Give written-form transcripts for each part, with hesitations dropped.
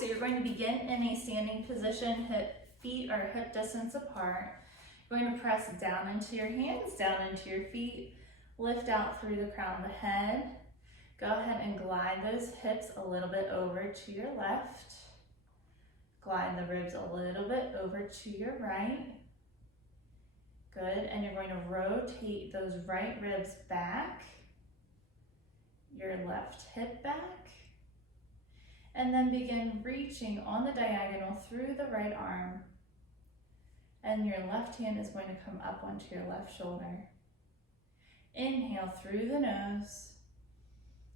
so you're going to begin in a standing position, feet are hip distance apart. You're going to press down into your hands, down into your feet, lift out through the crown of the head. Go ahead and glide those hips a little bit over to your left. Glide the ribs a little bit over to your right. Good, and you're going to rotate those right ribs back, your left hip back, and then begin reaching on the diagonal through the right arm. And your left hand is going to come up onto your left shoulder. Inhale through the nose,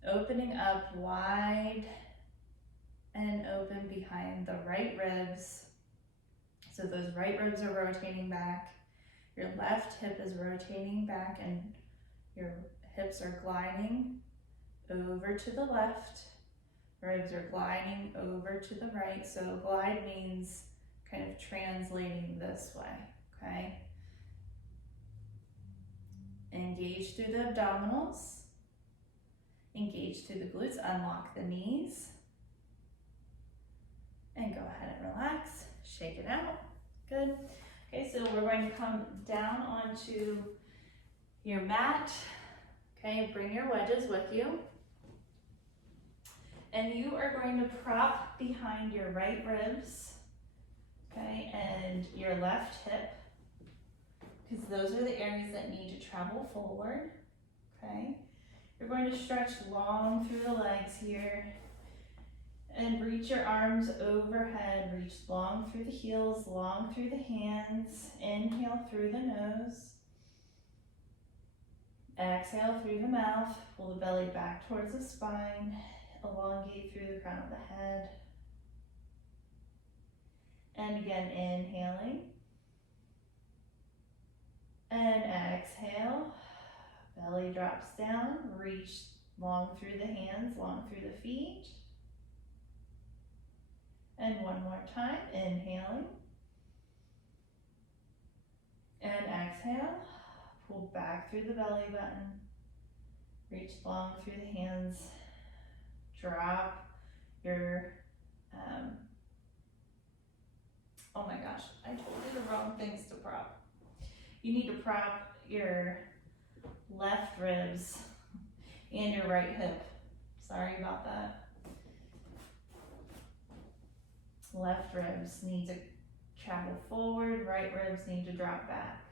opening up wide and open behind the right ribs. So those right ribs are rotating back. Your left hip is rotating back and your hips are gliding over to the left. Ribs are gliding over to the right. So glide means kind of translating this way, okay? Engage through the abdominals. Engage through the glutes, unlock the knees. And go ahead and relax, shake it out, good. Okay, so we're going to come down onto your mat. Okay, bring your wedges with you. And you are going to prop behind your right ribs, okay, and your left hip, because those are the areas that need to travel forward, okay. You're going to stretch long through the legs here and reach your arms overhead. Reach long through the heels, long through the hands. Inhale through the nose. Exhale through the mouth. Pull the belly back towards the spine. Elongate through the crown of the head. And again, inhaling. And exhale. Belly drops down. Reach long through the hands, long through the feet. And one more time, inhaling. And exhale. Pull back through the belly button. Reach long through the hands. Drop your, oh my gosh, I told you the wrong things to prop. You need to prop your left ribs and your right hip. Sorry about that. Left ribs need to travel forward, right ribs need to drop back.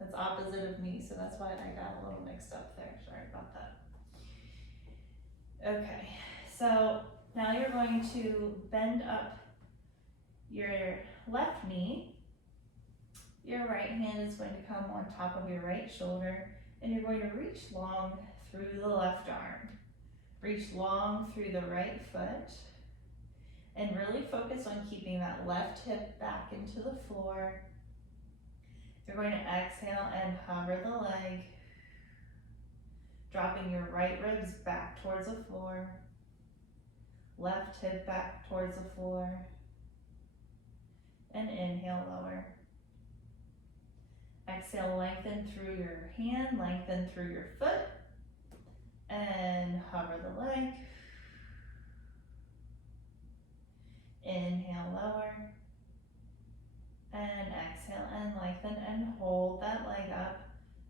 That's opposite of me, so that's why I got a little mixed up there. Sorry about that. Okay, so now you're going to bend up your left knee. Your right hand is going to come on top of your right shoulder, and you're going to reach long through the left arm. Reach long through the right foot. And really focus on keeping that left hip back into the floor. You're going to exhale and hover the leg, dropping your right ribs back towards the floor, left hip back towards the floor, and inhale, lower. Exhale, lengthen through your hand, lengthen through your foot, and hover the leg. Inhale, lower, and exhale and lengthen and hold that leg up.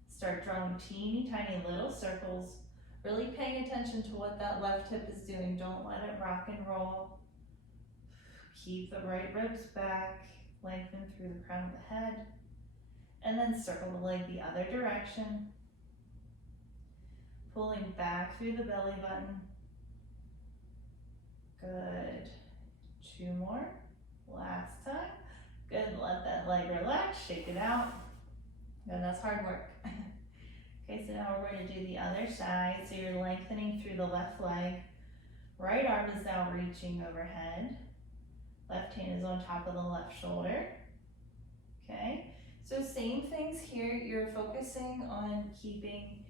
Start drawing teeny tiny little circles, really paying attention to what that left hip is doing. Don't let it rock and roll. Keep the right ribs back, lengthen through the crown of the head, and then circle the leg the other direction. Pulling back through the belly button. Good. 2 more, last time. Good, let that leg relax, shake it out. Good, that's hard work. Okay, so now we're going to do the other side. So you're lengthening through the left leg. Right arm is now reaching overhead. Left hand is on top of the left shoulder. Okay, so same things here. You're focusing on keeping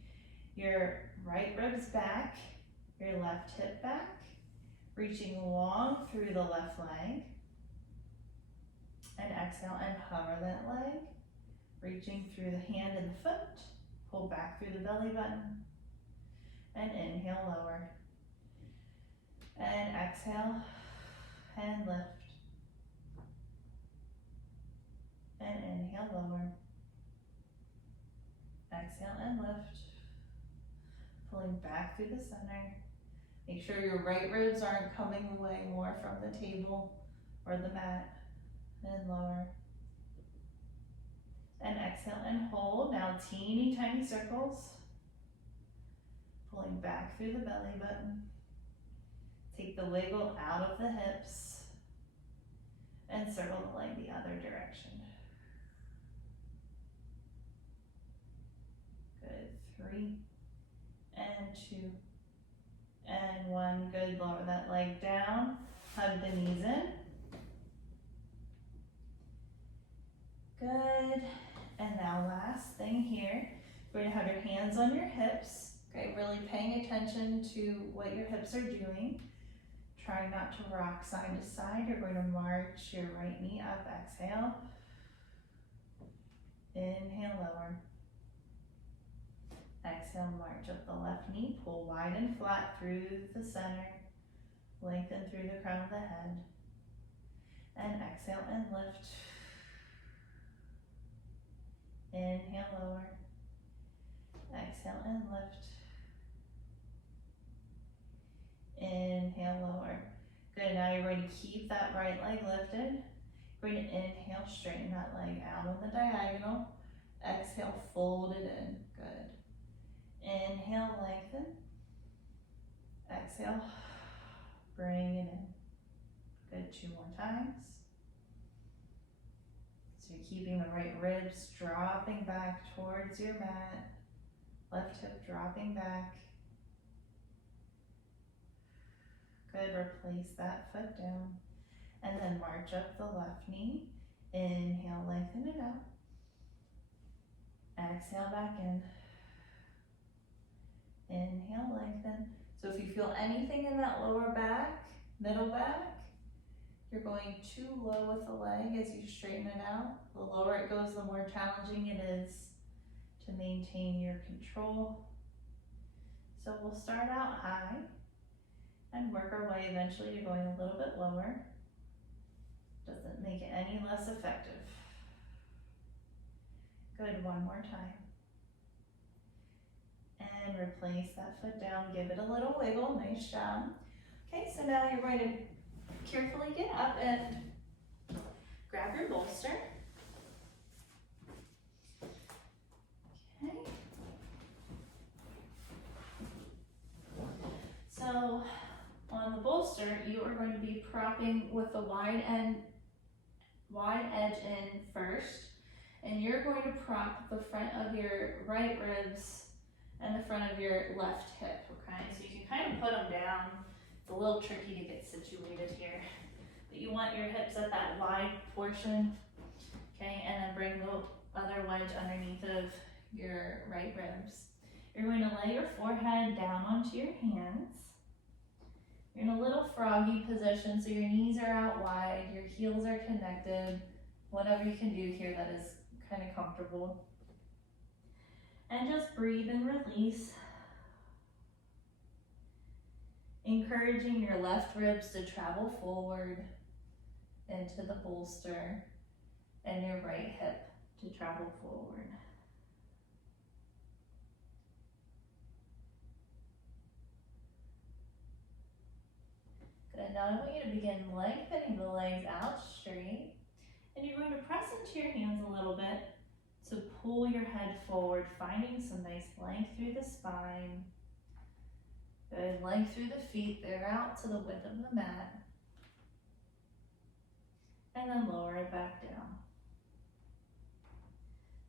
your right ribs back, your left hip back. Reaching long through the left leg, and exhale and hover that leg, reaching through the hand and the foot, pull back through the belly button, and inhale, lower, and exhale, and lift. And inhale, lower. Exhale and lift. Pulling back through the center. Make sure your right ribs aren't coming away more from the table or the mat. And lower. And exhale and hold. Now teeny tiny circles. Pulling back through the belly button. Take the wiggle out of the hips. And circle the leg the other direction. Good. 3 and 2 and 1. Good. Lower that leg down. Hug the knees in. Good. And now last thing here, we're going to have your hands on your hips. Okay, really paying attention to what your hips are doing. Try not to rock side to side. You're going to march your right knee up. Exhale. Inhale, lower. Exhale, march up the left knee. Pull wide and flat through the center. Lengthen through the crown of the head. And exhale and lift. Inhale, lower. Exhale and lift. Inhale, lower. Good, now you're going to keep that right leg lifted. You're going to inhale, straighten that leg out on the diagonal. Exhale, fold it in. Good. Inhale, lengthen. Exhale, bring it in. Good, 2 more times. So you're keeping the right ribs dropping back towards your mat. Left hip dropping back. Good, replace that foot down. And then march up the left knee. Inhale, lengthen it out. Exhale back in. Inhale, lengthen. So if you feel anything in that lower back, middle back, you're going too low with the leg as you straighten it out. The lower it goes, the more challenging it is to maintain your control. So we'll start out high and work our way eventually to going a little bit lower. Doesn't make it any less effective. Good, 1 more time. And replace that foot down, give it a little wiggle, nice job. Okay, so now you're going to carefully get up and grab your bolster. Okay. So on the bolster, you are going to be propping with the wide edge in first, and you're going to prop the front of your right ribs and the front of your left hip, okay? So you can kind of put them down. It's a little tricky to get situated here, but you want your hips at that wide portion, okay? And then bring the other wedge underneath of your right ribs. You're going to lay your forehead down onto your hands. You're in a little froggy position, so your knees are out wide, your heels are connected, whatever you can do here that is kind of comfortable. And just breathe and release. Encouraging your left ribs to travel forward into the bolster and your right hip to travel forward. Good, now I want you to begin lengthening the legs out straight. And you're going to press into your hands a little bit to pull your head forward, finding some nice length through the spine. Good, length through the feet, they're out to the width of the mat. And then lower it back down.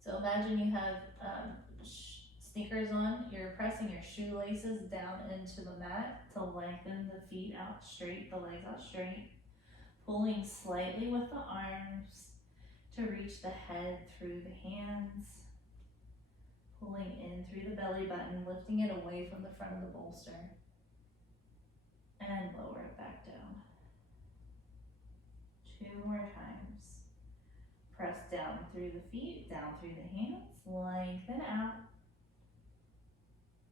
So imagine you have sneakers on, you're pressing your shoelaces down into the mat to lengthen the feet out straight, the legs out straight. Pulling slightly with the arms to reach the head through the hands. Pulling in through the belly button, lifting it away from the front of the bolster. And lower it back down. 2 more times. Press down through the feet, down through the hands, lengthen out.